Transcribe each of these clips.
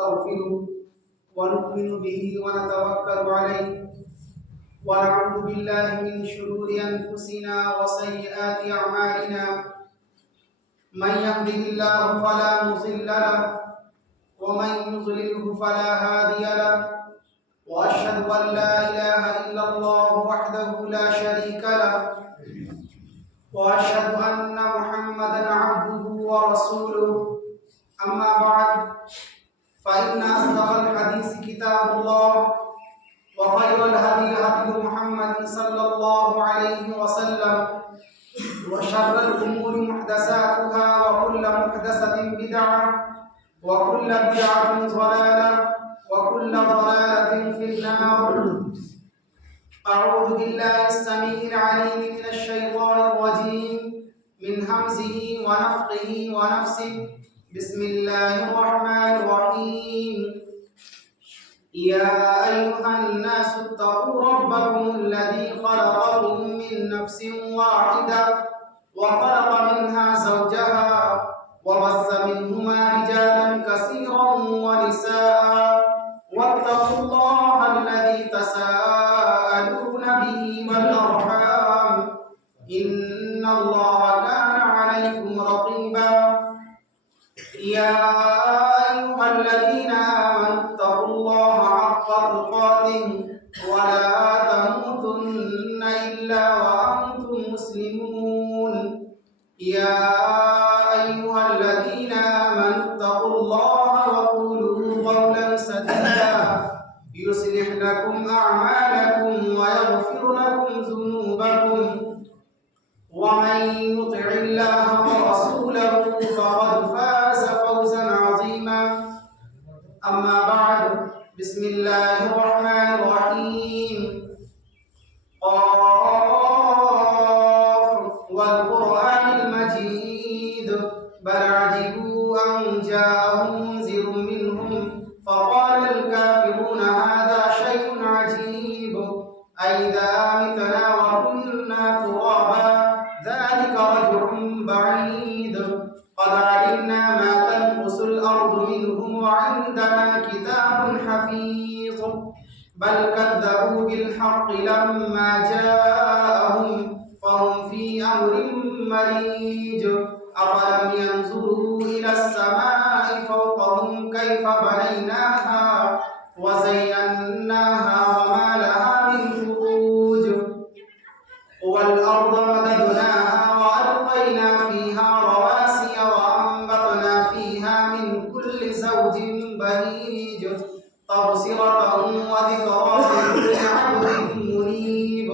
ونستغفره ونؤمن به ونتوكل عليه ونعوذ بالله من شرور أنفسنا وسيئات أعمالنا من يهده الله فلا مضل له ومن يضلله فلا هادي له وأشهد أن لا إله إلا الله وحده لا شريك له وأشهد أن محمدا عبده ورسوله أما بعد فإن أصدق الحديث كتاب الله وخير الهدي هدي محمد صلى الله عليه وسلم وشر الأمور محدثاتها وكل محدثة بدعة وكل بدعة ضلالة وكل ضلالة في النار. أعوذ بالله السميع العليم من الشيطان الرجيم من همزه ونفخه ونفسه. بسم الله الرحمن الرحيم. يا أيها الناس اتقوا ربكم الذي خلقكم من نفس واحدة وخلق منها زوجها وبث منهما رجالا كثيرا ونساء واتقوا الله الذي تساءلون به والأرحام إن الله كان عليكم رقيبا. يا أيها الذين آمنوا اتقوا الله حق تقاته ولا تموتن إلا وأنتم مسلمون. يا أيها الذين آمنوا اتقوا الله وقولوا قولا سديدا يصلح لكم أعمالكم ويغفر لكم ذنوبكم ومن يطع الله ورسوله فقد فاز فوزا عظيما. أما بعد بسم الله الرحمن الرحيم. قاف والقرآن المجيد بل عجبوا أن جاءهم منذر منهم فقال الكافرون هذا شيء عجيب أئذا متنا وكنا ترابا ذلك رجع بعيد قد علمنا ما تنقص الأرض منهم وعندنا كتاب حفيظ بل كذبوا بالحق لما جاءهم فهم في أمر مريج أفلم ينظروا إلى السماء فوقهم كيف بنيناها وزيناها وما لها من فروج والأرض مددناها وألقينا فيها رواسي وأنبتنا فيها من كل زوج بهيج تبصرة وذكرى لكل عبد منيب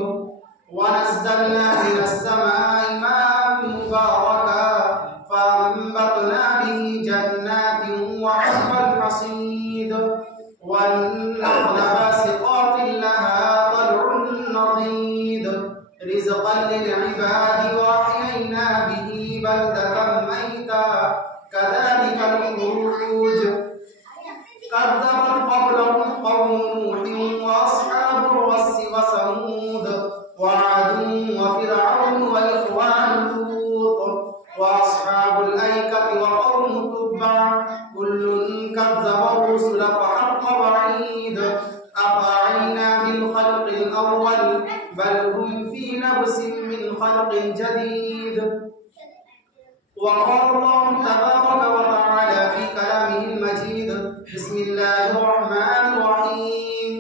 ونزلنا من السماء ماء مباركا فأنبتنا به جنات وحب الحصيد والنخل باسقات لها طلع نضيد رزقا للعباد وأحيينا به بلدة ميتا كذلك الخروج كذبت قبلهم قوم نوح وأصحاب الرس وثمود وعاد وفرعون وإخوان لوط وأصحاب الأيكة وقوم تبع كل كذب الرسل فحق وعيد أفعينا بالخلق الأول بل هم في لبس من خلق جديد. وقال الله تبارك وتعالى في كلامه المجيد بسم الله الرحمن الرحيم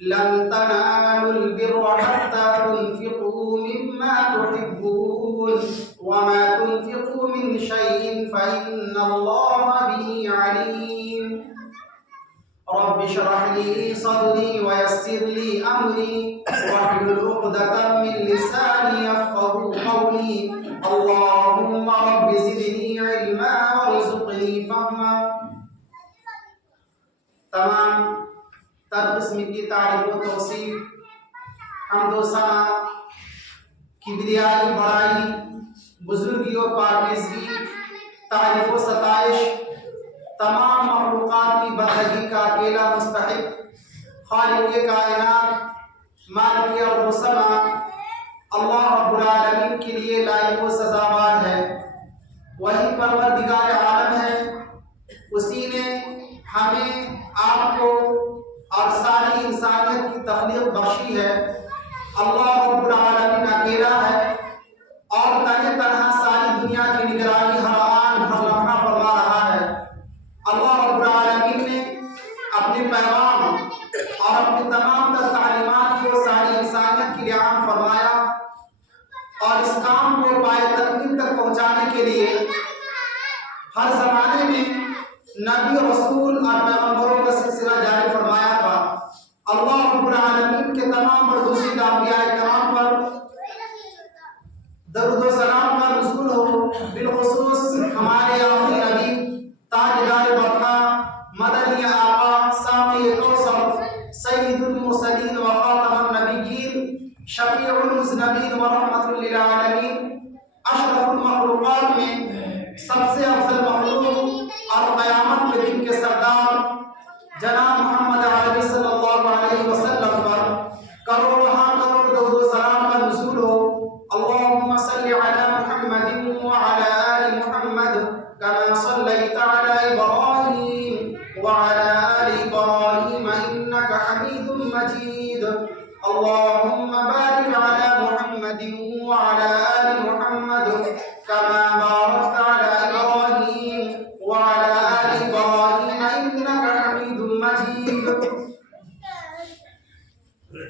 لن تنالوا البر حتى تنفقوا مما تحبون وما تنفقوا من شيء فإن الله به عليم. رب اشرح لي صدري ويسر لي أمري واحلل عقدة من لساني يفقهوا قولي اللهم رب زدني علما وارزقني فهما. تمام تر قسم کی تعریف و توصیف حمد و ثنا کبریائی بڑائی بزرگی و پاکیزگی تعریف و ستائش تمام مخلوقات کی بندگی کا اکیلا مستحق خالق کائنات مالک ارض و سما اللہ رب العالمین کے لیے لائق و سزاوار ہے. وہی پروردگار عالم ہے، اسی نے ہمیں آپ کو اور ساری انسانیت کی تخلیق بخشی ہے۔ اللہ رب العالمین اکیلا ہے اور تنہا ساری دنیا کی نگرانی ہر آن ہر لمحہ فرما رہا ہے۔ اللہ رب العالمین نے اپنے پیغام اور اپنی تمام تر تعلیمات کو ساری انسانیت کے لیے عام فرمایا، اور اس کام کو پائے تکمیل تک پہنچانے کے لیے ہر زمانے میں نبی رسول اور پیغمبروں کا سلسلہ جاری فرمایا تھا۔ اللہ رب العالمین کے تمام برگزیدہ انبیاء کرام پر درود و سلام کا نزول ہو، بالخصوص ہمارے آخری نبی تاجدار برقع مدنی آقا ساقی کوثر سید المرسلین و خاتم النبیین شفیع المذنبین و رحمت للعالمین اشرف المخلوقات میں سب سے افضل مخلوق اور قیامت کے دن کے سردار جناب محمد عربی صلی اللہ علیہ وسلم پر کروڑہا کروڑ درود و سلام کا نزول ہو۔ اللہم صلی علی محمد وعلی آل محمد کما صلیت علی ابراہیم وعلی آل ابراہیم انکا حمید مجید۔ اللہم بارک علی محمد وعلی آل محمد کما بارکت علی ابراہیم وعلی آل ابراہیم انکا حمید مجید۔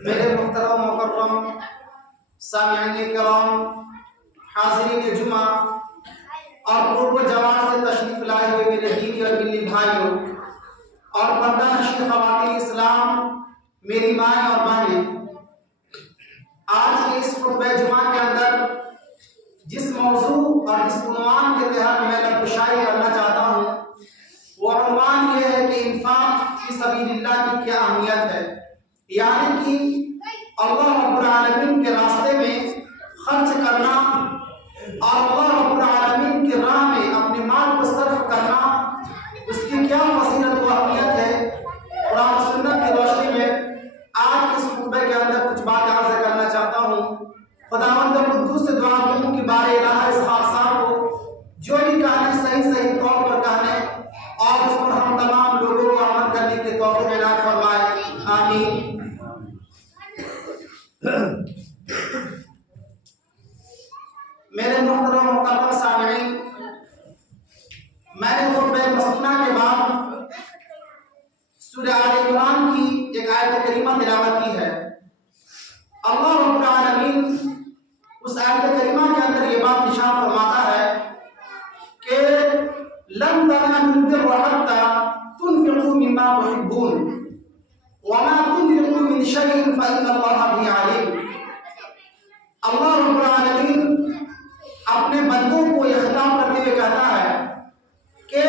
میرے محترم مکرم سامعین کرام، حاضرین جمعہ اور قرب و جوار سے تشریف لائے ہوئے میرے دینی اور ملی بھائیوں اور پردہ نشین خواتین اسلام، میری مائیں اور بہنیں، آج کے اس خطبہ جمعہ کے اندر جس موضوع اور جس عنوان کے تحت میں لبشائی کرنا چاہتا ہوں وہ عنوان یہ ہے کہ انفاق فی سبیل اللہ کی کیا اہمیت ہے، یعنی کہ اللہ رب العالمین کے راستے میں خرچ کرنا اور اللہ رب العالمین کی راہ میں اپنے مال کو صرف کرنا، اس کی کیا فضیلت و اہمیت ہے۔ قرآن و سنت کی روشنی میں آج اس خطبے کے اندر کچھ بات عرض کرنا چاہتا ہوں۔ خداوند قدوس سے دعا کروں کہ بار الہ اسحاق صاحب کو جو بھی کہنے صحیح طور پر کہنے اور اس پر ہم تمام لوگوں کو عمل کرنے کی توفیق عنایت فرمائے، آمین۔ میرے محترم مکرم سامعین، میں نے خطبہ مسنونہ کے بعد سورہ آل عمران کی ایک آیت کریمہ تلاوت کی ہے۔ اللہ رب العالمین اس آیت کریمہ کے اندر یہ بات نشان فرماتا ہے کہ لن تنالوا البر حتى تنفقوا مما تحبون وما تنفقوا من شيء فإن الله به عليم۔ اللہ رب العالمین اپنے بندوں کو یہ خطاب کرتے ہوئے کہتا ہے کہ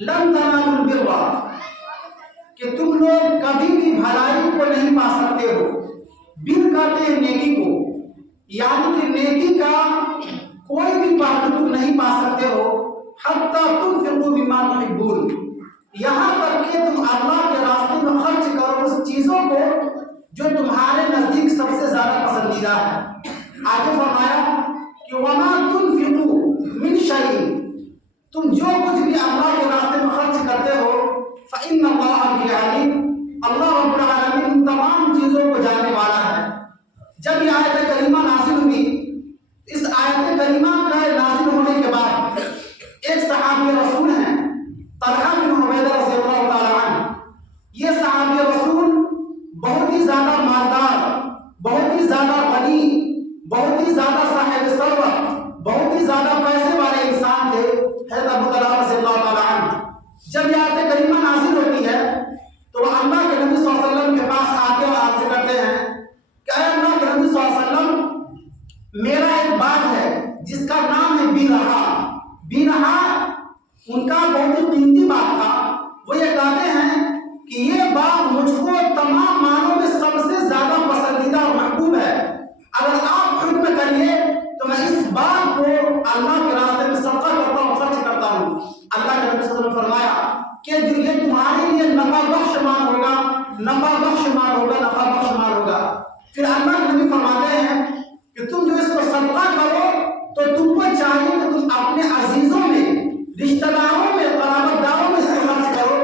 لن تنالوا البر، کہ تم لوگ کبھی بھی بھلائی کو نہیں پا سکتے ہو۔ بر کہتے ہیں نیکی کو، یعنی کہ نیکی کا کوئی بھی پہلو تم نہیں پا سکتے ہو حتی تنفقوا مما تحبون، یہاں تک کہ تم اللہ کے راستے میں خرچ کرو اس چیزوں کو جو تمہارے نزدیک سب سے زیادہ پسندیدہ ہے۔ آگے فرمایا کہ وما تنفقوا من شيء، تم جو کچھ بھی اللہ کے راستے میں خرچ کرتے ہو فإن الله به عليم، اللہ رب العالمین ان تمام چیزوں کو جاننے والا ہے۔ جب یہ آیت کریمہ نازل ہوئی، اس آیت کریمہ کا نازل ہونے کے بعد ایک صحابی رسول ہیں طلحہ بن عبیدہ رضی اللہ تعالی عنہ، یہ صحابی رسول بہت ہی زیادہ مالدار، بہت ہی زیادہ غنی، بہت ہی زیادہ صاحب ثروت، بہت ہی زیادہ پیسے والے انسان تھے، حضرت ابو طلحہ رضی اللہ تعالی عنہ۔ جب یہ آیت کریمہ نازل ہوتی ہے تو وہ اللہ کے نبی صلی اللہ علیہ وسلم کے پاس آتے اور عرض کرتے ہیں کہ اے اللہ کے نبی صلی اللہ علیہ وسلم، میرا ایک باغ ہے جس کا نام ہے بیرہا۔ بیرہا ان کا بہت ہی قیمتی باغ تھا۔ وہ یہ کہتے ہیں کہ یہ باغ مجھ کو تمام مالوں میں سب سے زیادہ پسندیدہ اور محبوب ہے، اگر آپ حکم کریے تو میں اس باغ کو اللہ کے راستے میں صدقہ کرتا ہوں، خرچ کرتا ہوں۔ اللہ کے نبی صلی اللہ علیہ وسلم نے فرمایا کہ جو یہ تمہارے لیے نفع بخش مال ہوگا، نفع بخش مال ہوگا، نفع بخش مال ہوگا۔ پھر اللہ کے نبی فرماتے ہیں کہ تم جو اس کو صدقہ کرو تو تم کو چاہیے کہ تم اپنے عزیزوں میں، رشتہ داروں میں، قرابت داروں میں اس کو خرچ کرو،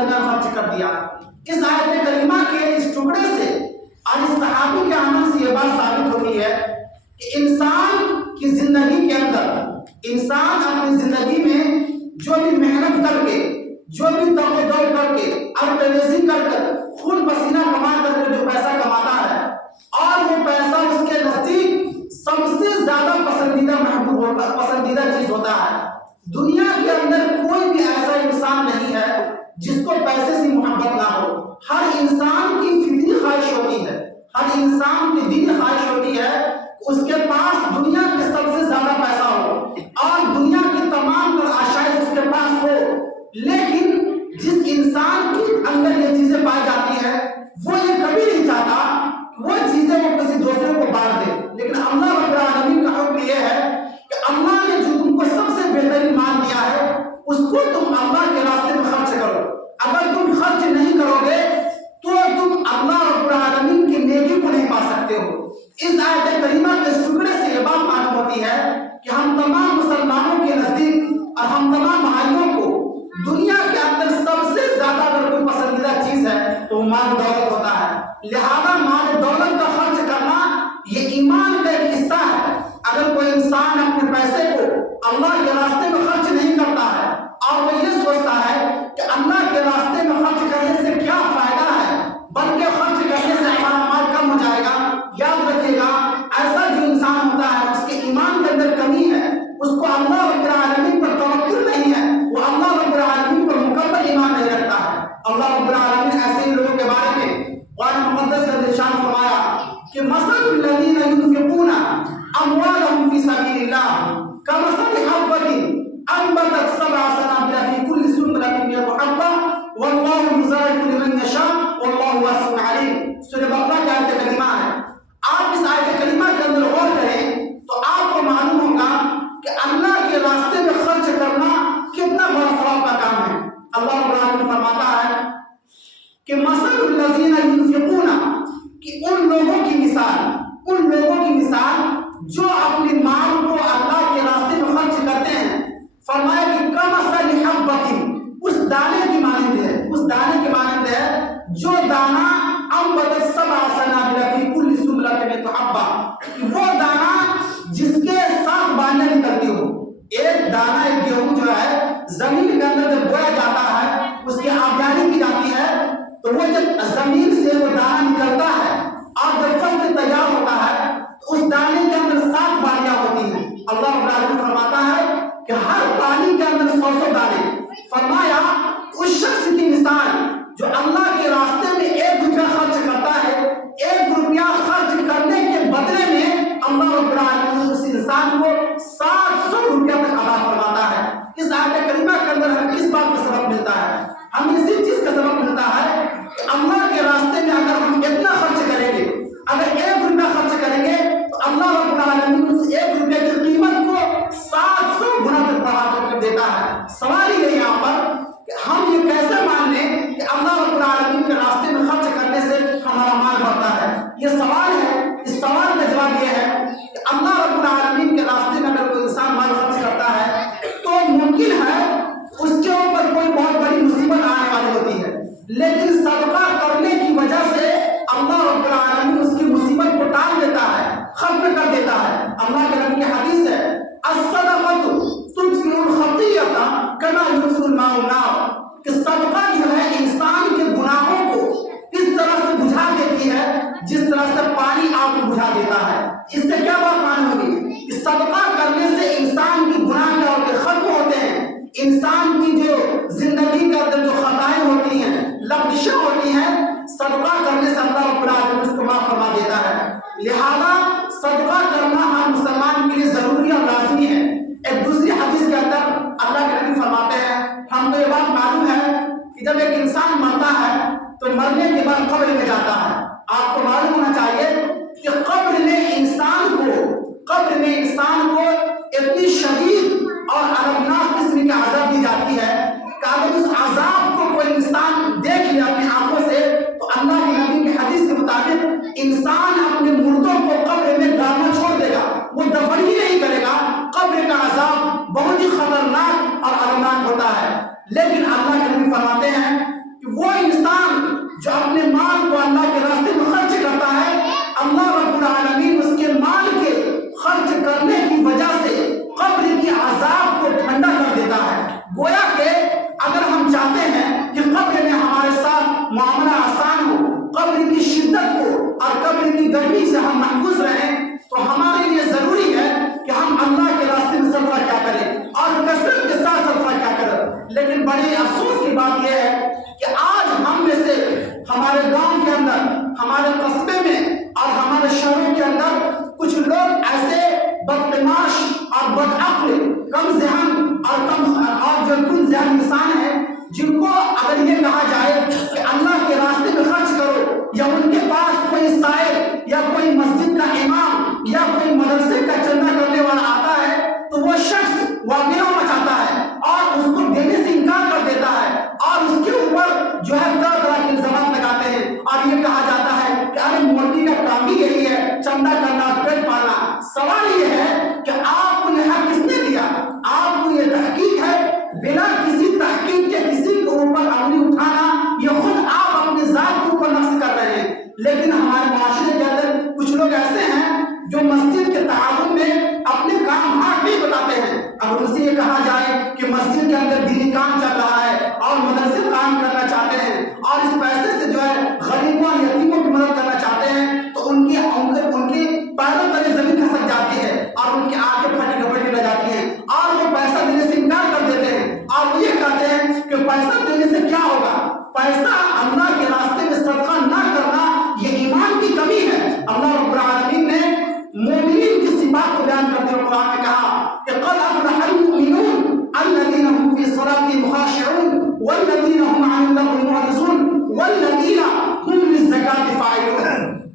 درمیان خرچ کر دیا۔ اس آیت کریمہ کے اس ٹکڑے سے اور اس صحابی کے عمل سے یہ بات ثابت ہوتی ہے کہ انسان کی زندگی کے اندر، انسان اپنی زندگی میں جو بھی محنت کر کے، جو بھی دوڑ کر کے اور پیروزی کر خون پسینہ کما کر کے جو پیسہ کماتا ہے، اور وہ پیسہ اس کے نزدیک سب سے زیادہ پسندیدہ چیز ہوتا ہے۔ دنیا کے اندر کوئی بھی ایسا انسان نہیں ہے جس کو پیسے سے محبت نہ ہو۔ ہر انسان کی فطری خواہش ہوتی ہے، ہر انسان کی دینی خواہش ہوتی ہے کہ اس کے پاس دنیا کے سب سے زیادہ پیسہ ہو اور دنیا کی تمام تر آشائش اس کے پاس ہو، لیکن جس انسان کے اندر یہ چیزیں پائی جاتی ہیں وہ یہ کبھی نہیں چاہتا وہ چیزیں وہ کسی دوسرے کو بانٹ دے۔ لیکن اللہ رب العالمین کا حکم یہ ہے کہ اللہ نے جو تم کو سب سے بہترین مال دیا ہے اس کو تم اللہ کے راستے میں خرچ کرو۔ اگر تم خرچ نہیں کرو گے تو تم اللہ رب العالمین کی نیکی کو نہیں پا سکتے ہو۔ اس آیت کریمہ کے ٹکڑے سے یہ بات معلوم ہوتی ہے کہ ہم تمام مسلمانوں کے نزدیک اور ہم تمام بھائیوں کو دنیا کے اندر سب سے زیادہ اگر کوئی پسندیدہ چیز ہے تو وہ مال دولت ہوتا ہے۔ لہذا مال دولت کا خرچ کرنا یہ ایمان کا ایک حصہ ہے۔ اگر کوئی انسان اپنے پیسے کو اللہ کے راستے میں خرچ نہیں کرتا ہے اور وہ یہ سوچتا ہے کہ اللہ کے راستے میں خرچ کرنے سے کیا فائدہ ہے، بلکہ خرچ کرنے سے ہمارا مال کم ہو جائے گا، یاد رکھیے گا ایسا جو انسان ہوتا ہے اس کے ایمان کے اندر کمی ہے، اس کو اللہ رب العالمین پر توکل نہیں ہے، وہ اللہ رب العالمین پر مکمل ایمان نہیں رکھتا ہے۔ اللہ رب العالمین ایسے ہی لوگوں کے بارے میں قرآن مقدس کا ارشاد فرمایا کہ مثل الذین ينفقون اموالهم فی سبیل اللہ کمثل حبۃ انبتت سبع سنابل فی کل سنبلۃ مئۃ حبۃ واللہ یضاعف لمن یشاء واللہ واسع علیم۔ سورہ بقرہ کی آیت کریمہ ہے۔ آپ اس آیت کریمہ کے اندر غور کریں تو آپ کو معلوم ہوگا کہ اللہ کے راستے میں خرچ کرنا کتنا بڑا ثواب کا کام ہے۔ اللہ رب العالمین فرماتا ہے کہ مثل الذین ينفقون، کہ ان لوگوں کی مثال جو اپنے مال کو اللہ کے راستے میں خرچ کرتے ہیں، فرمایا کہ کمثل حبۃ، اس دانے کی مانند ہے جو دانہ انبتت سبع سنابل فی کل سنبلۃ مئۃ حبۃ، وہ دانہ جس کے 7 بالیاں نکلتی ہو۔ ایک دانہ ایک گیہوں جو ہے زمین کے اندر جب بویا جاتا ہے اس کی آبیاری کی جاتی ہے تو وہ جب زمین سے وہ دانہ نکلتا ہے اور جب فصل تیار ہوتا ہے تو اس دانے کے اندر 7 بالیاں ہوتی ہیں۔ اللہ رب العالمین فرماتا ہے کہ ہر بالی کے اندر 100 دانے۔ فرمایا اس شخص کی مثال جو اللہ کے راستے میں 1 روپیہ خرچ کرتا ہے، 1 روپیہ خرچ کرنے کے بدلے میں اللہ رب العالمین اس انسان کو 700 روپیہ تک عطا فرماتا ہے۔ اس آیت کریمہ کے اندر ہمیں کس بات کا سبق ملتا ہے؟ ہمیں اسی چیز کا سبق ملتا ہے کہ اللہ کے راستے میں اگر ہم اتنا خرچ کریں گے، اگر 1 روپیہ خرچ کریں گے تو اللہ رب العالمین اس 1 روپیہ کی قیمت کو 700 گنا تک بڑھا کر دیتا ہے۔ سوال یہ یہاں پر کہ ہم یہ کیسے مان لیں کہ اللہ رب العالمین کے راستے میں خرچ کرنے سے ہمارا مال بڑھتا ہے؟ یہ سوال ہے۔ اس سوال کا جواب یہ ہے کہ اللہ رب العالمین کے راستے میں اگر کوئی انسان مال خرچ کرتا ہے تو ممکن ہے اس کے اوپر کوئی بہت بڑی مصیبت آنے والی ہوتی ہے، لیکن صدقہ کرنے کی وجہ سے اللہ رب العالمین اس کی مصیبت کو ٹال دیتا ہے، ختم کر دیتا ہے۔ اللہ کے نبی کی حدیث ہے الصدقۃ تطفئ الخطیئۃ کما یطفئ الماء النار، کہ صدقہ جو ہے انسان کے گناہوں کو اس طرح سے بجھا دیتی ہے جس طرح سے پانی آگ کو بجھا دیتا ہے۔ اس سے کیا بات معلوم ہوگی کہ صدقہ کرنے سے انسان کی گناہ کیا ہوتے ہیں؟ ختم ہوتے ہیں۔ انسان کی جو زندگی کے اندر جو خطائیں ہوتی ہیں، لغزشیں ہوتی ہیں، صدقہ کرنے سے اللہ رب العالمین اس کو معاف فرما دیتا ہے۔ لہذا صدقہ کرنا ہر مسلمان کے لیے ضروری اور لازمی ہے۔ ایک دوسری حدیث کے اندر اللہ کے نبی فرماتے ہیں، ہم کو یہ بات معلوم ہے کہ جب ایک انسان مرتا ہے تو مرنے کے بعد قبر میں جاتا ہے۔ آپ کو معلوم ہونا چاہیے کہ قبر میں انسان کو اتنی شدید اور المناک قسم کی عذاب دی جاتی ہے کہ اگر اس عذاب کو کوئی انسان دیکھ لے اپنی آنکھوں سے تو اللہ کے نبی کی حدیث کے مطابق انسان اپنے مردوں کو قبر میں گاڑنا چھوڑ دے گا، وہ دفن ہی نہیں کرے گا۔ قبر کا عذاب بہت ہی خطرناک اور المناک ہوتا ہے، لیکن اللہ کے نبی فرماتے ہیں وہ انسان جو اپنے مال کو اللہ کے راستے میں خرچ کرتا ہے، اللہ رب العالمین اس کے مال کے خرچ کرنے کی وجہ سے قبر کی عذاب کو ٹھنڈا کر دیتا ہے۔ گویا کہ اگر ہم چاہتے ہیں کہ قبر میں ہمارے ساتھ معاملہ آسان ہو، قبر کی شدت کو اور قبر کی گرمی سے ہم محفوظ رہیں، تو ہمارے لیے ضروری ہے کہ ہم اللہ کے راستے میں صدقہ کیا کریں اور کثرت کے ساتھ صدقہ کیا کریں۔ لیکن بڑے افسوس کی بات یہ ہے کہ آج ہم میں سے ہمارے گاؤں کے اندر، ہمارے قصبے میں اور ہمارے شہروں کے اندر کچھ لوگ ایسے بدتماش اور بدعقل، کم ذہن اور جو کم ذہن انسان ہیں، جن کو اگر یہ کہا جائے کہ اللہ کے راستے میں خرچ کرو، یا ان کے پاس کوئی سائل یا کوئی مسجد کا امام یا کوئی مدرسے کا چندہ کرنے والا آتا ہے تو وہ شخص واقعہ مچاتا ہے اور اس کو دینے سے انکار کر دیتا ہے اور اس کے اوپر جو ہے طرح طرح کے الزامات لگاتے ہیں اور یہ کہا جاتا ہے کہ ارے مولوی کا کام بھی یہی ہے، چندہ کرنا، پیٹ پالنا۔ سوال یہ ہے کہ آپ کو یہ حق کس نے دیا؟ آپ کو یہ تحقیق ہے؟ بنا کسی تحقیق کے کسی کے اوپر انگلی اٹھانا یہ خود آپ اپنی ذات کے اوپر نقص کر رہے ہیں۔ لیکن ہمارے معاشرے کے اندر کچھ لوگ ایسے ہیں جو مسجد کے تعاون میں اپنے کام ہاتھ نہیں بتاتے ہیں۔ اگر ان سے یہ کہا جائے کہ مسجد کے اندر دینی کام چل رہا ہے اور مدرسے کام کرنا چاہتے ہیں اور اس پیسے سے جو ہے غریبوں اور یتیموں کی مدد کرنا چاہتے ہیں، تو ان کی پیروں تلے زمین کھسک جاتی ہے اور ان کی آنکھیں پھٹی ڈپٹی رہ جاتی ہیں اور وہ پیسہ دینے سے انکار کر دیتے ہیں اور وہ یہ کہتے ہیں کہ پیسہ دینے سے کیا ہوگا؟ پیسہ اللہ کے راستے میں صدقہ نہ کرنا یہ ایمان کی کمی ہے۔ اللہ رب العالمین نے مومنین کی صفات کو بیان کرتے ہوئے قرآن میں کہا کہ قد افلح المؤمنون الذین هم فی صلاتهم خاشعون والذین هم عن اللغو معرضون والذین هم للزکاة فاعلون۔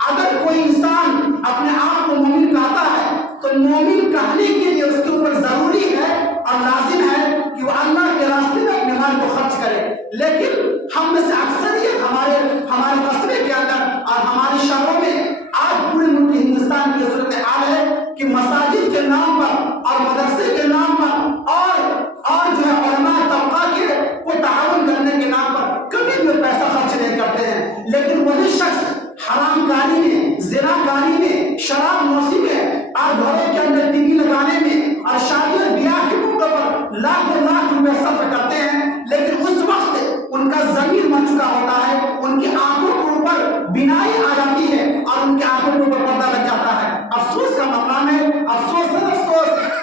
اگر کوئی انسان اپنے آپ کو مومن کہتا ہے تو مومن کہنے کے لیے اس کے اوپر ضروری ہے اور لازم ہے کہ وہ اللہ کے راستے میں اپنے مال کو خرچ کرے۔ لیکن ہم میں سے اکثریت ہمارے قصبے کے اندر اور ہمارے شہروں میں آج پورے ملک ہندوستان کی صورتحال ہے کہ مساجد کے نام پر اور مدرسے کے نام پر اور جو ہے علماء طبقہ کے کو تعاون کرنے کے نام پر کبھی بھی پیسہ خرچ نہیں کرتے ہیں، لیکن وہی شخص حرام کاری میں، زنا کاری میں، شراب نوشی میں اور گھروں کے اندر ٹی وی لگانے میں اور شادی اور بیاہ کے موقع پر لاکھوں لاکھ روپے صرف کرتے ہیں، لیکن اس وقت ان کا ضمیر مر چکا ہوتا ہے، ان کی آنکھوں کے اوپر بینائی آ جاتی ہے اور ان کی آنکھوں کے اوپر پردہ لگ جاتا ہے۔ افسوس کا مقام ہے، افسوس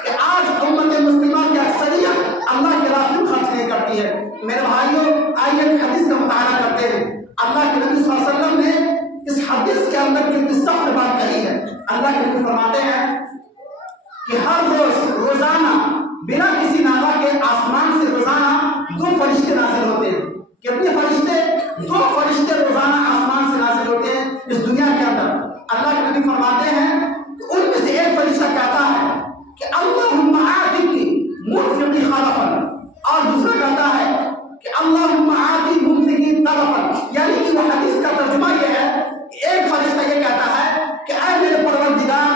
کہ آج امت مسلمہ کی اکثریت اللہ کے راستے میں خرچ نہیں کرتی ہے۔ میرے بھائیوں، آئیے ایک حدیث کا مطالعہ کرتے ہیں۔ اللہ کے نبی صلی اللہ علیہ وسلم نے اس حدیث کے اندر کتنی سخت بات کہی ہے۔ اللہ کے نبی فرماتے ہیں کہ ہر روزانہ بنا کسی ناغہ کے آسمان سے روزانہ 2 فرشتے نازل ہوتے ہیں۔ کتنے فرشتے؟ 2 فرشتے روزانہ آسمان سے نازل ہوتے ہیں اس دنیا کے اندر۔ اللہ کے نبی فرماتے ہیں کہ ان میں سے ایک فرشتہ کہتا ہے کہ اللہم آتی منفقی خلفا، اور دوسرا کہتا ہے کہ اللہم آتی ممسکی طرفا۔ یعنی کہ وہ حدیث کا ترجمہ یہ ہے کہ ایک فرشتہ یہ کہتا ہے کہ اے میرے پروردگار،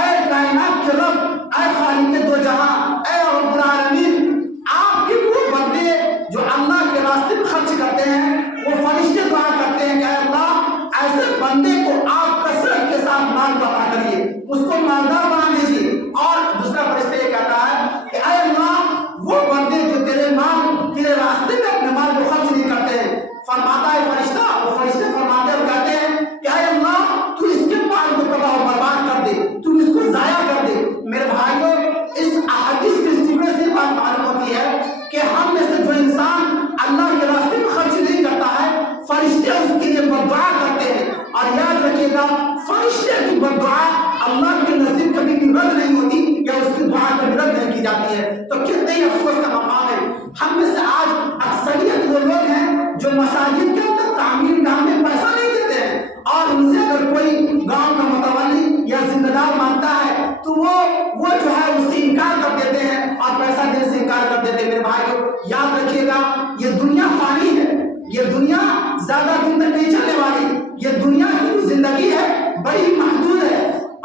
اے کائنات کے رب، اے خالق دو جہاں، اے رب العالمین، آپ کے وہ بندے جو اللہ کے راستے میں خرچ کرتے ہیں، وہ فرشتے دعا کرتے ہیں کہ اے اللہ، ایسے بندے کو آپ کثرت کے ساتھ مال عطا کریے، اس کو مالدار بنا دیجیے۔ اور دوسرا فرشتہ یہ کہتا ہے کہ اے اللہ، وہ بندے جو تیرے راستے میں اپنے مال کو خرچ نہیں کرتے ہیں۔ فرماتا ہے فرشتہ، وہ فرشتے فرماتے اور کہتے ہیں کہ اے اللہ، تو اس کے مال کو تباہ و برباد کر دے، تو اس کو ضائع کر دے۔ میرے بھائیوں، اس احادیث کے جملے سے بات معلوم ہوتی ہے کہ ہم میں سے جو انسان اللہ کے راستے میں خرچ نہیں کرتا ہے، فرشتے اس کے لیے بددعا کرتے ہیں۔ اور یاد رکھیے گا، فرشتے کی بددعا اللہ کے نزدیک کبھی بھی رد نہیں ہوتی یا اس کی دعا کبھی رد نہیں کی جاتی ہے۔ تو کتنے ہی افسوس کا مقام ہے، ہم میں سے آج اکثریت وہ لوگ ہیں جو مساجد کے اندر تعمیر کام میں پیسہ نہیں دیتے ہیں، اور ان سے اگر کوئی گاؤں کا متولی یا ذمہ دار مانگتا ہے تو وہ جو ہے اس سے انکار کر دیتے ہیں اور پیسہ دینے سے انکار کر دیتے ہیں۔ میرے بھائیوں، یاد رکھیے گا، یہ دنیا فانی ہے، یہ دنیا زیادہ دن تک نہیں چلنے والی۔ یہ دنیا کی زندگی ہے بڑی محدود ہے،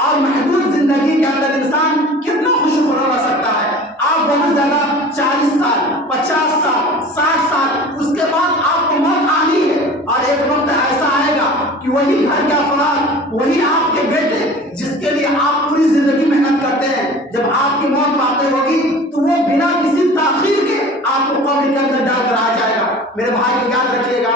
اور محدود زندگی کے اندر انسان کتنا خوش رہ سکتا ہے۔ آپ بہت زیادہ 40 سال، 50 سال، 60 سال، اس کے بعد آپ کو موت آنی میرے بھائی یاد رکھیے گا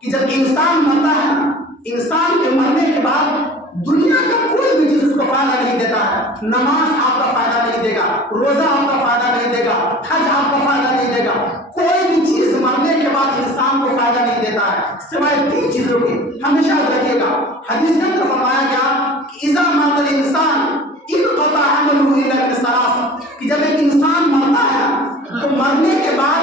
کہ جب انسان مرتا ہے نا، انسان کے مرنے کے بعد دنیا کا کوئی بھی چیز اس کو فائدہ نہیں دیتا ہے۔ نماز آپ کا فائدہ نہیں دے گا، روزہ آپ کا فائدہ نہیں دے گا، حج آپ کا فائدہ نہیں دے گا، کوئی بھی چیز مرنے کے بعد انسان کو فائدہ نہیں دیتا ہے سوائے 3 چیزوں کی۔ ہمیشہ یاد رکھیے گا، حدیث کے اندر فرمایا گیا کہ اذا مات الانسان انقطع عمله الا من 3، کہ جب ایک انسان مرتا ہے تو مرنے کے بعد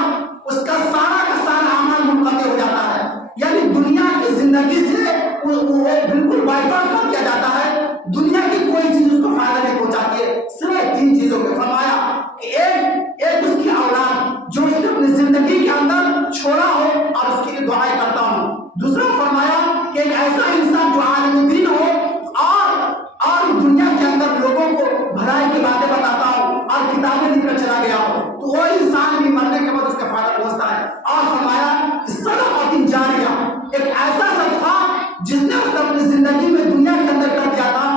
اس کا سارا عمل منقطع ہو جاتا ہے، یعنی دنیا کی زندگی سے وہ بالکل بائیکاٹ کر دیا جاتا ہے، دنیا کی کوئی چیز اس کو فائدہ نہیں پہنچاتی ہے سوائے 3 چیزوں کے۔ فرمایا کہ ایک اس کی اولاد جو اس نے اپنی زندگی کے اندر چھوڑا ہو اور اس کے لیے دعائیں کرتا ہوں، دوسرا فرمایا کہ ایک ایسا انسان جو عالم دین ہو اور دنیا کے اندر لوگوں کو بھلائی کی باتیں بتاتا ہو اور کتابیں لکھ کر چلا گیا ہو، تو وہ انسان بھی مرنے کے بعد اس کا فائدہ پہنچتا ہے۔ اور فرمایا صدقۃ جاریہ، ایک ایسا صدقہ جس نے اس نے اپنی زندگی میں دنیا کے اندر کر دیا تھا،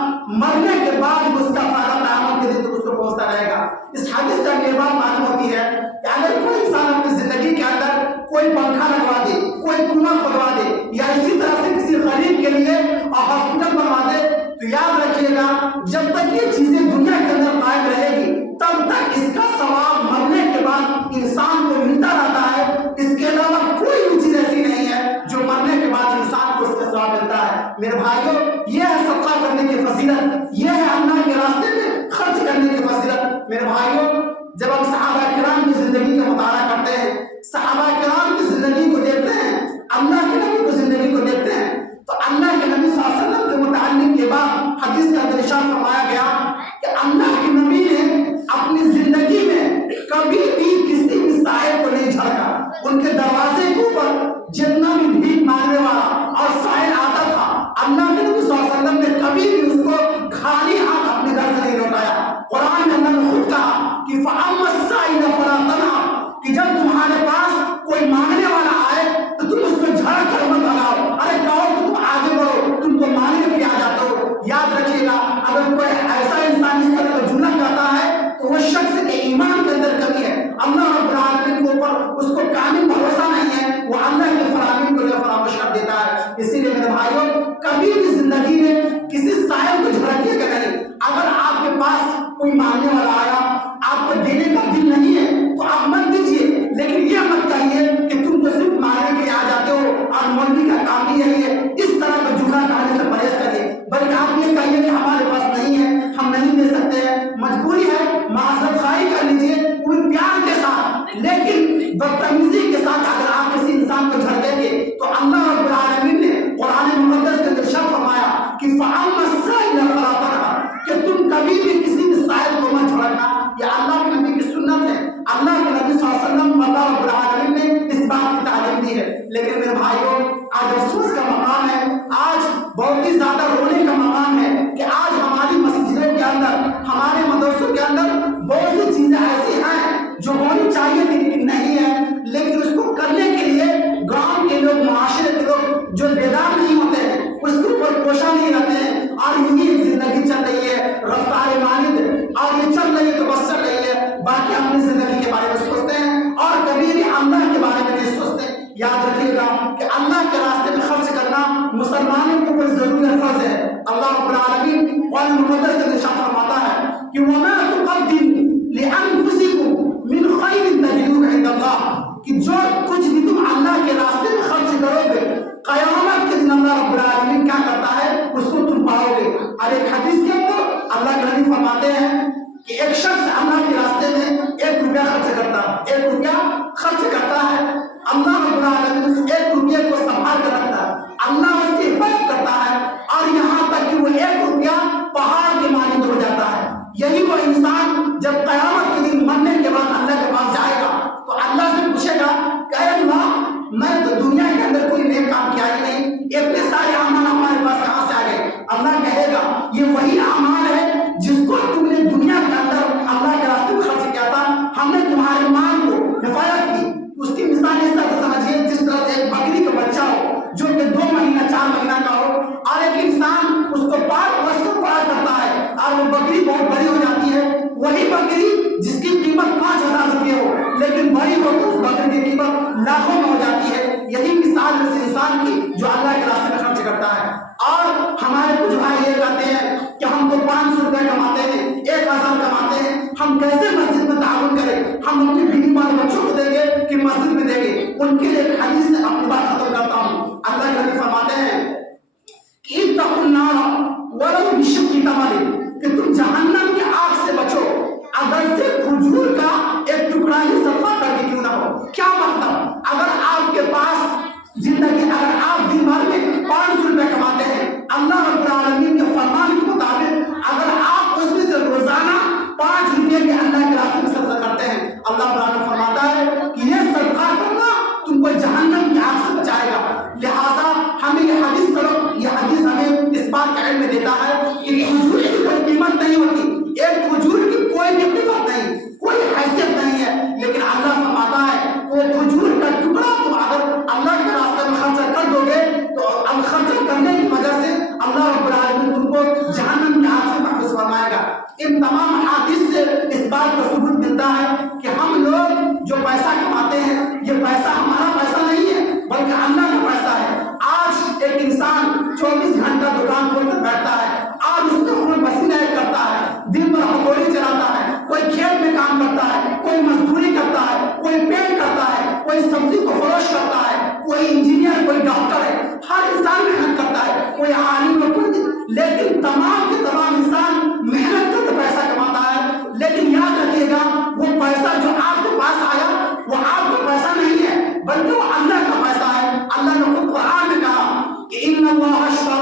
مرنے کے بعد اس کا فائدہ قیامت کے دن تک اس کو پہنچتا رہے گا۔ اس حدیث سے یہ بات معلوم ہوتی ہے کہ اگر کوئی انسان اپنی زندگی کے اندر کوئی پنکھا لگوا دے، کوئی کنواں کھدوا دے، یا اسی طرح سے کسی غریب کے لیے ہاسپٹل بنوا دے، تو یاد رکھیے گا جب تک یہ چیزیں دنیا کے اندر قائم رہے گی تب تک اس کا ثواب مرنے کے بعد انسان کو ملتا رہتا ہے۔ اس کے علاوہ کوئی بھی چیز ایسی نہیں ہے جو مرنے کے بعد انسان کو اس کا ثواب ملتا ہے۔ میرے بھائیوں، یہ ہے صدقہ کرنے کی فضیلت، یہ ہے اللہ کے راستے میں خرچ کرنے کی فضیلت۔ میرے بھائیوں، جب ہم صحابہ کرام کی زندگی کا مطالعہ کرتے ہیں، صحابہ کرام کی زندگی کو دیکھتے ہیں، اللہ کے نبی کی زندگی کو دیکھتے ہیں، تو اللہ کے نبی صلی اللہ علیہ وسلم کے متعلق کے بعد حدیث کا ارشاد فرمایا گیا کہ اللہ کے نبی نے اپنی زندگی میں کبھی بھی کسی بھی سائل کو نہیں جھڑکا۔ ان کے دروازے کے اوپر جتنا بھی بھیک مانگنے والا اور سائل آتا تھا، اللہ کے نبی صلی اللہ علیہ وسلم نے کبھی بھی اس کو خالی ہاتھ اپنے گھر سے نہیں لوٹایا۔ قرآن نے اللہ نے خود کہا کہ فَأَمَّا السَّائِلَ فَلَا تَنْهَرْ، کہ جب تمہارے پاس کوئی مانگنے والا آئے تو تم اس کو جھڑک کر مت بھگاؤ، ارے کہو کہ تم آگے بڑھو، تم کو مانگنے کے لیے آ جاتے ہو۔ یاد رکھیے گا، اگر کوئی ایسا انسان اس طرح کا جملہ کرتا ہے تو وہ شخص کے ایمان کے اندر کمی ہے، اللہ رب العالمین کے اوپر اس کو کامل بھروسہ نہیں ہے، وہ اللہ کے فرامین کو جو فراموش کر دیتا ہے۔ اسی لیے میرے بھائیوں، کبھی بھی زندگی میں کسی سائل کو جھڑکیے گا نہیں۔ اگر آپ کے پاس کوئی مانگنے والا آیا، آپ کو دینے کا دل نہیں ہے تو آپ مت دیجیے، لیکن یہ مت کہیے کہ تم تو صرف مانگنے کے لیے آ جاتے ہو اور مولوی کا کام ہی یہی ہے۔ اس طرح کا جملہ کہنے سے پرہیز کریے، بلکہ آپ یہ کہیے کہ ہمارے پاس نہیں ہے، ہم نہیں دے سکتے ہیں، مجبوری ہے، معذرت خواہی کر لیجیے پورے پیار کے ساتھ، لیکن بدتمیزی کے ساتھ اگر آپ کسی انسان کو جھڑکیں گے تو اللہ رب العالمین نے قرآن مقدس کے اندر ارشاد فرمایا کہ فَأَمَّا السَّائِلَ فَلَا تَنْهَرْ، کہ تم کبھی بھی کسی بھی سائل کو مت جھڑکنا۔ یہ اللہ کے نبی کی سنت ہے، اللہ کے نبی صلی اللہ علیہ وسلم اللہ رب العالمین نے اس بات کی تعلیم دی ہے۔ لیکن میرے بھائیوں، آج افسوس کا مقام ہے، آج بہت ہی زیادہ رونے کا مقام ہے کہ آج ہماری مسجدوں کے اندر، ہمارے مدرسوں کے اندر بہت سی چیزیں ایسی ہیں جو ہونی چاہیے لیکن نہیں ہے، لیکن اس کو کرنے کے لیے گاؤں کے لوگ، معاشرے کے لوگ جو بیدار نہیں ہوتے ہیں، اس کے اوپر کوشاں نہیں رہتے ہیں، اور یہی زندگی چل رہی ہے رفتار مانند، اور یہ چل رہی ہے تو بس چل رہی ہے، باقی اپنی زندگی کے بارے میں سوچتے ہیں اور کبھی بھی اللہ کے بارے میں نہیں سوچتے۔ یاد رکھیے گا کہ اللہ کے راستے میں خرچ کرنا مسلمانوں کے اوپر ضروری فرض ہے۔ اللہ رب العالمین قرآن مقدس میں ارشاد فرماتا ہے کہ وَمَا تُقَدِّمُوا لِأَنفُسِكُم مِّن خَيْرٍ تَجِدُوهُ عِندَ اللَّهِ، کہ جو کچھ بھی تم اللہ کے راستے میں خرچ کرو گے، قیامت کے دن اللہ رب العالمین کیا کرتا ہے، اس کو تم پاؤ گے۔ اور ایک حدیث کے اندر اللہ کے نبی فرماتے ہیں کہ ایک شخص اللہ کے راستے میں 1 روپیہ خرچ کرتا ہے، 1 روپیہ خرچ کرتا ہے، اللہ رب العالمین اس 1 روپیے کو سنبھال کر رکھتا ہے، اللہ اس کی حفاظت کرتا ہے، اور یہاں تک کہ وہ 1 روپیہ پہاڑ کے مانند ہو جاتا ہے۔ یہی وہ انسان جب قیامت کے دن مرنے کے بعد اللہ کے پاس جائے گا تو اللہ سے پوچھے گا کہ اے اللہ، میں تو دنیا کے اندر کوئی نیک کام کیا ہی نہیں، اتنے سارے اعمال ہمارے پاس کہاں سے آ گئے؟ اللہ کہے گا یہ وہی اعمال ہے جس کو تم نے دنیا کے اندر اللہ کے راستے میں خرچ کیا تھا، ہم نے تمہارے مال کو حفاظت کی۔ اس کی مثال اس طرح سے سمجھیے جس طرح سے ایک بکری کا بچہ ہو جو کہ 2 مہینہ 4 مہینہ کا ہو، اور ایک انسان اس کو 5 برس کو پال کرتا ہے اور وہ بکری بہت بڑی ہو جاتی ہے۔ وہی بکری جس کی قیمت 5000 روپئے ہو، لیکن بڑی ہو تو اس بکری کی قیمت لاکھوں میں ہو جاتی ہے۔ ان کے لیے ایک حدیث سے اپنی بات ختم کرتا ہوں. اللہ کے نبی فرماتے ہیں کہ اتقوا النار ولو بشق تمر، کہ تم جہنم کی آگ سے بچو اگر سے کھجور کا ایک ٹکڑا ہی صدقہ کر کے کیوں نہ ہو. کیا مطلب؟ اگر آپ کے پاس زندگی، اگر آپ دن بھر میں 500 روپے کماتے ہیں، اللہ رب العالمین کے فرمان کے مطابق اگر آپ اس میں سے روزانہ 5 روپے کے اللہ کے راستے میں صدقہ کرتے ہیں، اللہ رب العالمین فرماتا ہے کہ یہ صدقہ کرنا تم کو جہنم کی آگ سے بچائے گا. لہذا ہمیں یہ حدیث ہمیں اس بات کا علم دیتا ہے کہ کھجور کی کوئی قیمت نہیں ہوتی، ایک کھجور کی کوئی بھی قیمت نہیں، کوئی حیثیت نہیں ہے. لیکن اللہ فرماتا ہے وہ کھجور کا ٹکڑا تم اگر اللہ کے راستے میں خرچ کر دو گے تو خرچ کرنے کی وجہ سے اللہ رب العالمین تم کو جہنم کی آگ سے محفوظ فرمائے گا. ان تمام حدیث سے اس بات کا ثبوت ملتا ہے کہ ہم لوگ جو پیسہ کماتے ہیں یہ پیسہ ہمارا پیسہ نہیں ہے بلکہ اللہ کا پیسہ ہے. آج ایک انسان 24 گھنٹہ دکان کھول کر بیٹھتا ہے، آج اس میں خون پسینہ کرتا ہے، دن بھر ہتھوڑی چلاتا ہے، کوئی کھیت میں کام کرتا ہے، کوئی مزدوری کرتا ہے، کوئی پینٹ کرتا ہے، کوئی سبزی کو فروش کرتا ہے، کوئی انجینئر، کوئی ڈاکٹر ہے. ہر انسان محنت کرتا ہے، کوئی عالم اور کوئی، لیکن تمام کے تمام انسان محنت کر کے پیسہ کماتا ہے. لیکن یاد رکھیے گا وہ پیسہ جو آپ کے پاس آیا وہ آپ کا پیسہ نہیں ہے بلکہ وہ اللہ کا پیسہ ہے. اللہ نے خود قرآن میں کہا کہ ان اللہ اشتری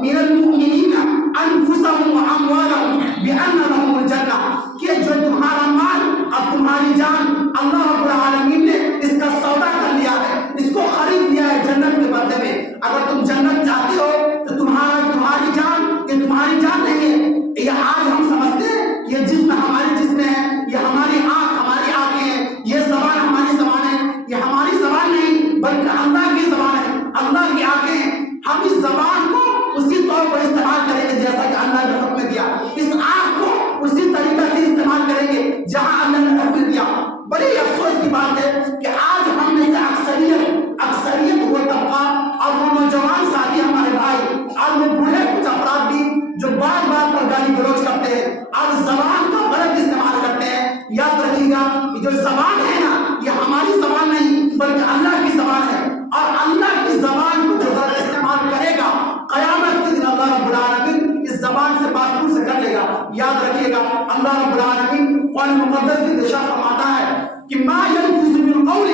من المؤمنین انفسهم واموالهم بان لهم الجنہ، کہ جو تمہارا مال اور تمہاری جان اللہ رب العالمین نے اس کا سودا کر لیا ہے، اس کو خرید لیا ہے جنت کے بدلے میں. اگر تم جنت چاہتے ہو تو تمہاری جان، یہ تمہاری جان نہیں ہے. یہ آج ہم سمجھتے ہیں یہ جسم ہماری جسم ہے، یہ ہماری آنکھ ہماری آنکھیں ہیں، یہ زبان ہماری زبان ہے. یہ ہماری زبان نہیں بلکہ اللہ کی زبان ہے، اللہ کی آنکھیں ہیں. ہم اس زبان کو اسی طور پر استعمال کریں گے جیسا کہ اللہ نے حکم دیا، اس آنکھ کو اسی طریقے سے استعمال کریں گے جہاں اللہ نے حکم دیا. بڑی افسوس کی بات ہے کہ آج ہم میں سے اکثریت وہ طبقہ اور وہ نوجوان ساتھی ہمارے بھائی اور وہ بوڑھے کچھ افراد بھی جو بار بار پر گالی گلوچ کرتے ہیں اور زبان کا غلط استعمال کرتے ہیں. یاد رکھیے گا جو زبان ہے نا یہ ہماری زبان نہیں بلکہ اللہ کی زبان ہے، اور اللہ کی زبان کو جو غلط استعمال کرے گا قیامت کے دن اللہ رب العالمین اس زبان سے بات پوچھ کر لے گا. یاد رکھیے گا اللہ رب العالمین قرآن مقدس کی ارشاد فرماتا ہے کہ ما یلفظ من قول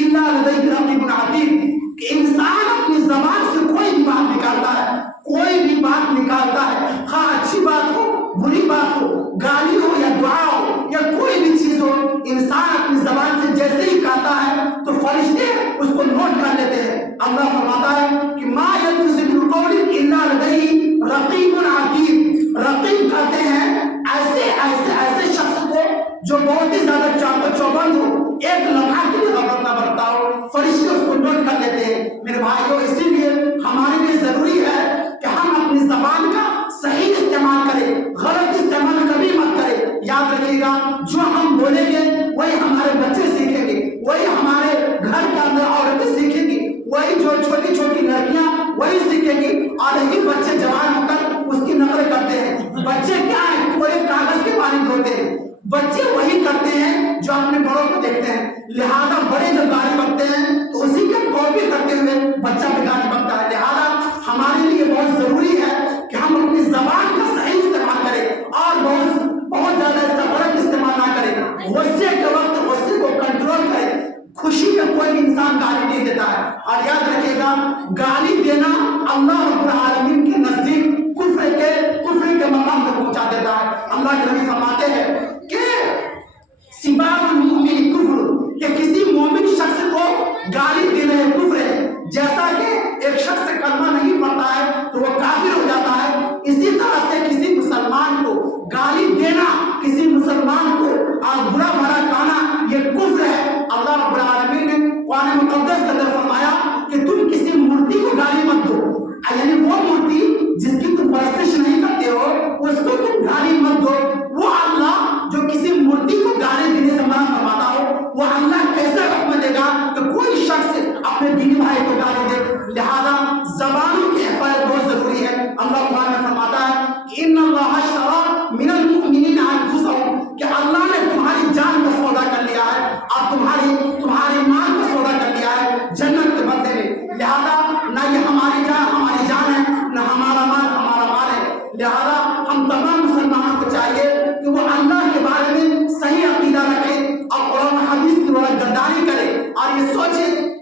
الا لدیہ رقیب عتید، کہ انسان اپنی زبان سے کوئی بھی بات نکالتا ہے، کوئی بھی بات نکالتا ہے، خواہ اچھی بات ہو بری بات ہو، گالی ہو یا دعا ہو یا کوئی بھی چیز ہو، انسان اپنی زبان سے جیسے ہی کہتا ہے تو فرشتے اس کو نوٹ کر لیتے ہیں. اللہ فرماتا ہے کہ ما یلفظ من قول الا لدیہ رقیب عتید. رقیب کہتے ہیں ایسے شخص کو جو بہت ہی زیادہ چوبند ہو، ایک لمحہ کے لیے غفلت نہ برتا ہو، فرشتے اس کو نوٹ کر لیتے ہیں. میرے بھائیوں اسی لیے ہمارے لیے ضروری ہے کہ ہم اپنی زبان کا صحیح استعمال کریں، غلط استعمال کبھی مت کریں. یاد رکھیے گا جو ہم بولیں گے وہی ہمارے بچے سیکھیں گے، وہی ہمارے گھر کے اندر عورتیں سیکھیں گی، وہی جو چھوٹی چھوٹی لڑکیاں وہی سیکھیں گی. اور یہی بچے جوان ہو کر اس کی نقل کرتے ہیں. بچے کیا ہیں؟ وہ ایک کاغذ کے پانی دھوتے ہیں. بچے وہی کرتے ہیں جو اپنے بڑوں کو دیکھتے ہیں. لہذا بڑے جب گالی بکتے ہیں تو اسی کے کاپی کرتے ہوئے بچہ بھی گالی بکتا ہے. لہذا ہمارے لیے بہت ضروری ہے کہ ہم اپنی زبان کا صحیح استعمال کریں اور بہت زیادہ اس کا غلط استعمال نہ کریں. غصے کے وقت غصے کو کنٹرول کریں. خوشی میں کوئی بھی انسان گالی نہیں دیتا ہے. اور یاد رکھیے گا گالی دینا اللہ رب العالمین کے نزدیک کفر کے مقام تک پہنچا دیتا ہے. اللہ کے نبی فرماتے ہیں کہ سباب المؤمن کفر، کہ کسی مومن شخص کو گالی دینا کفر ہے. جیسا کہ ایک شخص کلمہ نہیں پڑھتا ہے تو وہ کافر ہو جاتا ہے، اسی طرح سے کسی مسلمان کو گالی دینا، کسی مسلمان کو برا بھلا کہنا یہ کفر ہے. اللہ رب العالمین نے قرآن مقدس کے اندر فرمایا کہ تم کسی مورتی کو گالی مت دو، یعنی وہ مورتی جس کی تم پرستش نہیں کرتے ہو اس کو تم گالی مت دو. وہ اللہ جو کسی مورتی کو گالی دینے سے منع فرماتا ہو، وہ اللہ کیسے حکم دے گا کہ کوئی شخص اپنے دینی بھائی کو گالی دے. لہذا زبانوں کی حفاظت بہت ضروری ہے. اللہ قرآن میں فرماتا ہے کہ ان اللہ اشتری من المؤمنین انفسهم، کہ اللہ نے تمہاری جان کا سودا کر لیا ہے اور تمہاری مان کا سودا کر لیا ہے.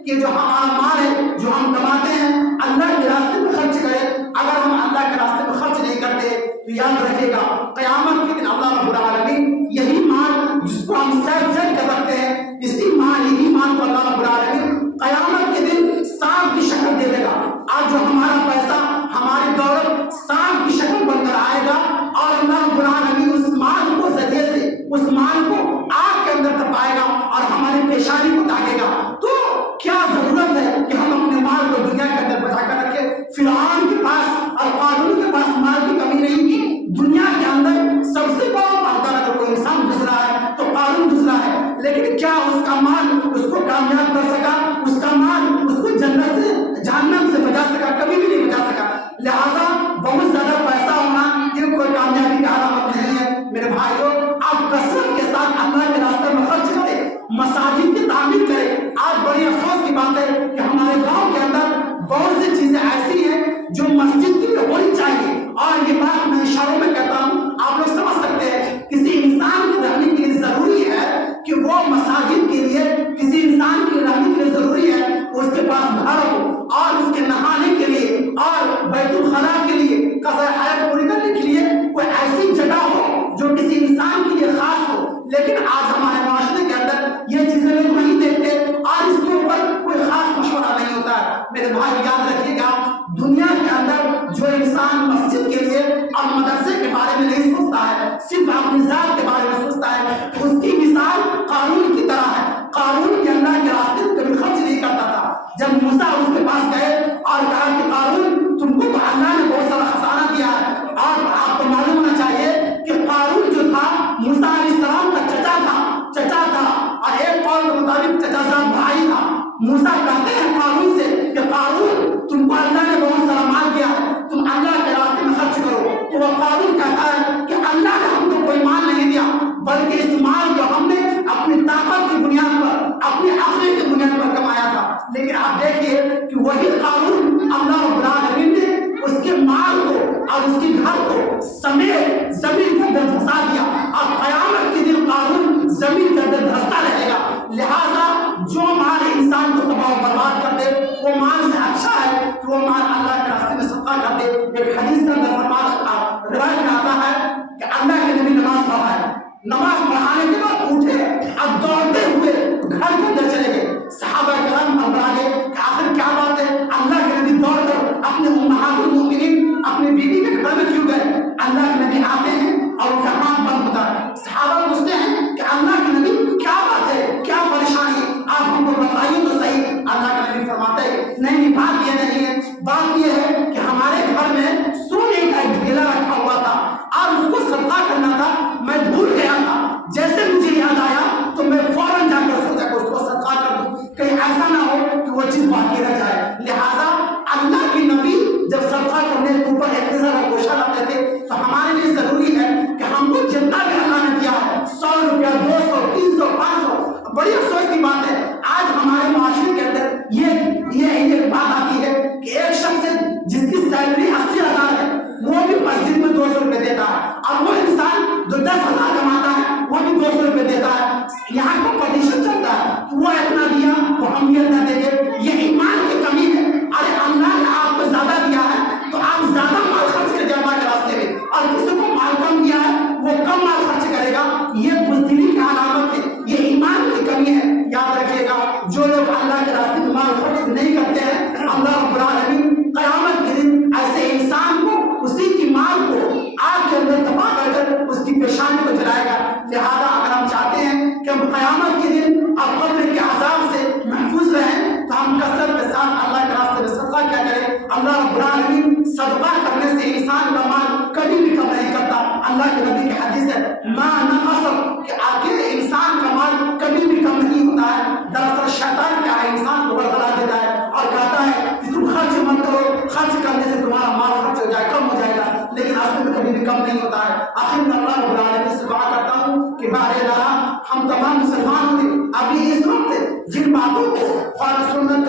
کہ جو ہمارا مال ہے جو ہم کماتے ہیں اللہ کے راستے میں خرچ کریں. اگر ہم اللہ کے راستے میں خرچ نہیں کرتے تو یاد رکھیے گا قیامت کے دن اللہ رب العالمین یہی مال جس کو ہم سیف کر رکھتے ہیں یہی مال کو اللہ رب العالمین قیامت کے دن سانپ کی شکل دے دے گا. آج جو ہمارا پیسہ ہماری دولت سانپ کی شکل بن کر آئے گا اور اللہ رب العالمین اس مال کو ذریعے سے اس مال کو آگ کے اندر تپائے گا اور ہماری پیشانی کو داغے گا. تو کیا ضرورت ہے کہ ہم اپنے مال کو دنیا کے اندر بچا کر رکھیں؟ فرعون کے پاس اور قارون کے پاس مال کی کمی نہیں تھی. دنیا کے اندر سب سے بڑا مالدار اگر کوئی انسان گزرا ہے تو قارون گزرا ہے، لیکن کیا اس کا مال اس کو کامیاب کر سکا؟ اس کا مال اس کو جنت سے جہنم سے بچا سکا؟ کبھی بھی نہیں بچا سکا. لہذا بہت زیادہ پیسہ ہونا یہ کوئی کامیابی کی علامت نہیں ہے. میرے بھائیوں آپ کثرت کے ساتھ اللہ کے راستے میں خرچ کریں، مساجد کی تعمیر کریں. آج بڑی افسوس کی بات ہے کہ ہمارے گاؤں کے اندر بہت سی چیزیں ایسی ہیں جو مسجد کے لیے ہونی چاہیے، اور یہ بات میں اشاروں میں کہتا ہوں آپ لوگ سمجھ سکتے ہیں. کسی انسان کے رہنے کے لیے ضروری ہے کہ وہ مساجد کے لیے، کسی انسان کے رہنے کے لیے ضروری ہے اس کے پاس گھر ہو اور اس کے نہانے کے لیے اور بیت الخلاء کے لیے قضاء حاجت پوری کرنے کے لیے کوئی ایسی جگہ ہو جو کسی انسان کے لیے خاص ہو. لیکن آج ہمارے معاشرے کے اندر یہ چیزیں لوگ نہیں دیکھتے اور اس کے اوپر کوئی خاص مشورہ نہیں ہوتا ہے. میرے بھائی یاد رکھیے گا دنیا کے اندر جو انسان مسجد کے لیے اور مدرسے کے بارے میں نہیں سوچتا ہے، صرف اپنی ذات کے بارے میں سوچتا ہے، اس کی مثال قارون کی طرح ہے. قارون کے اللہ کے راستے میں کبھی خرچ نہیں کرتا تھا. جب موسیٰ اس کے پاس گئے اور کہا کہ قارون تم کو تو اللہ نے بہت سارا خزانہ دیا ہے، اور آپ کو معلوم ہونا چاہیے کہ قارون جو تھا موسیٰ علیہ السلام کا چچا تھا اور ایک قول کے مطابق چچا صاحب بھائی تھا. موسیٰ کہتے ہیں قارون سے کہ قارون تم کو اللہ نے بہت سارا مال دیا ہے، تم اللہ کے راستے میں خرچ کرو. تو وہ قارون کہتا ہے کہ اللہ نے ہم کو کوئی مال نہیں دیا، بلکہ اس مال کو ہم نے اپنی طاقت کی بنیاد پر، اپنے عقل کی بنیاد پر کمایا تھا. لیکن آپ دیکھیے کہ وہی قارون اللہ رب العالمین نے اس کے مال کو اور اس کے گھر کو سمیت زمین کے اندر دھسا دیا، اور قیامت کے دن قارون زمین کے اندر دھستا رہے گا. لہذا جو مال انسان کو تباہ و برباد کر دے وہ مال سے اچھا ہے کہ وہ مال اللہ کے راستے میں صدقہ کر دے. ایک حدیث کے اندر روایت میں آتا ہے کہ اللہ کے نبی نماز پڑھا ہے، نماز پڑھانے کے بعد اٹھے اب دوڑتے ہوئے گھر کے اندر چلے گئے. صحابہ کرام گھبرا گئے کہ آخر کیا بات ہے، اللہ کے نبی دوڑ کر اپنے امہات المؤمنین اپنے بیوی کے گھر میں کیوں گئے؟ اللہ کے نبی آتے ہیں اور ان کا کام بند ہوتا ہے. صحابہ پوچھتے ہیں کہ اللہ کے نبی کیا بات ہے، کیا پریشانی ہے، آپ ہم کو بتائیے تو صحیح. اللہ کے نبی فرماتے ہیں نہیں بات یہ نہیں ہے، بات یہ ہے کہ ہمارے گھر میں سونے کا ایک ڈھیلا رکھا ہوا تھا اور اس کو صدقہ کرنا تھا، میں بھول گیا تھا. جیسے مجھے یاد آیا تو میں فوراً جا کر سوچا کہ اس کو صدقہ کر دوں، کہیں ایسا نہ ہو کہ وہ چیز باقی رہ جائے. لہذا اللہ کے نبی جب صدقہ کرنے کے اوپر اقتضا کا گوشہ لاتے تھے تو ہمارے لیے ضروری ہے کہ ہم کو جتنا بھی اللہ نے دیا ہے 100 روپیہ 200 300 500، بڑی افسوس کی بات ہے آج ہمارے معاشرے کے اندر یہ بات آتی ہے کہ ایک شخص جس کی سیلری 80,000 ہے وہ بھی مسجد میں 200 روپے دیتا ہے، اور وہ انسان جو 10,000 کماتا ہے وہ بھی 200 روپے دیتا ہے. یہاں کمپٹیشن چلتا ہے کہ وہ اتنا دیا تو ہم بھی اتنا دیں گے. یہ ایمان کی کمی ہے. ارے اللہ نے آپ کو زیادہ دیا ہے تو آپ زیادہ مال خرچ کریں اللہ کے راستے میں، اور کسی کو مال کم دیا ہے وہ کم مال خرچ کرے گا. یہ بزدلی کی علامت ہے، یہ ایمان کی کمی ہے. یاد رکھیے گا جو لوگ اللہ کے راستے میں مال خرچ نہیں کرتے ہیں اللہ رب العالمین قیامت کے دن ایسے انسان کو اسی کی مال کو آگ کے اندر تباہ کر کر اس کی پیشانی کو جلائے گا. لہذا اگر ہم چاہتے ہیں کہ ہم قیامت کے دن اور قبر کے عذاب سے محفوظ رہیں تو ہم کثرت کے ساتھ اللہ کے راستے میں صدقہ کیا کریں. اللہ رب العالمین صدقہ کرنے سے انسان کا مال کبھی بھی کم نہیں کرتا. اللہ کے نبی کی حدیث ہے ما نقص، کہ آخر انسان کا مال کبھی بھی کم نہیں ہوتا ہے. دراصل شیطان کیا ہے انسان کو بڑبڑا دیتا ہے اور کہتا ہے کہ تم خرچ مت کرو، خرچ کرنے سے تمہارا مال خرچ ہو جائے، کم ہو جائے گا، لیکن اصل میں کبھی بھی کم نہیں ہوتا ہے. آخر میں اللہ رب العالمین سے دعا کرتا ہوں کہ بارے اللہ ہم تمام مسلمانوں نے ابھی اس وقت جن باتوں کو قرآن سنت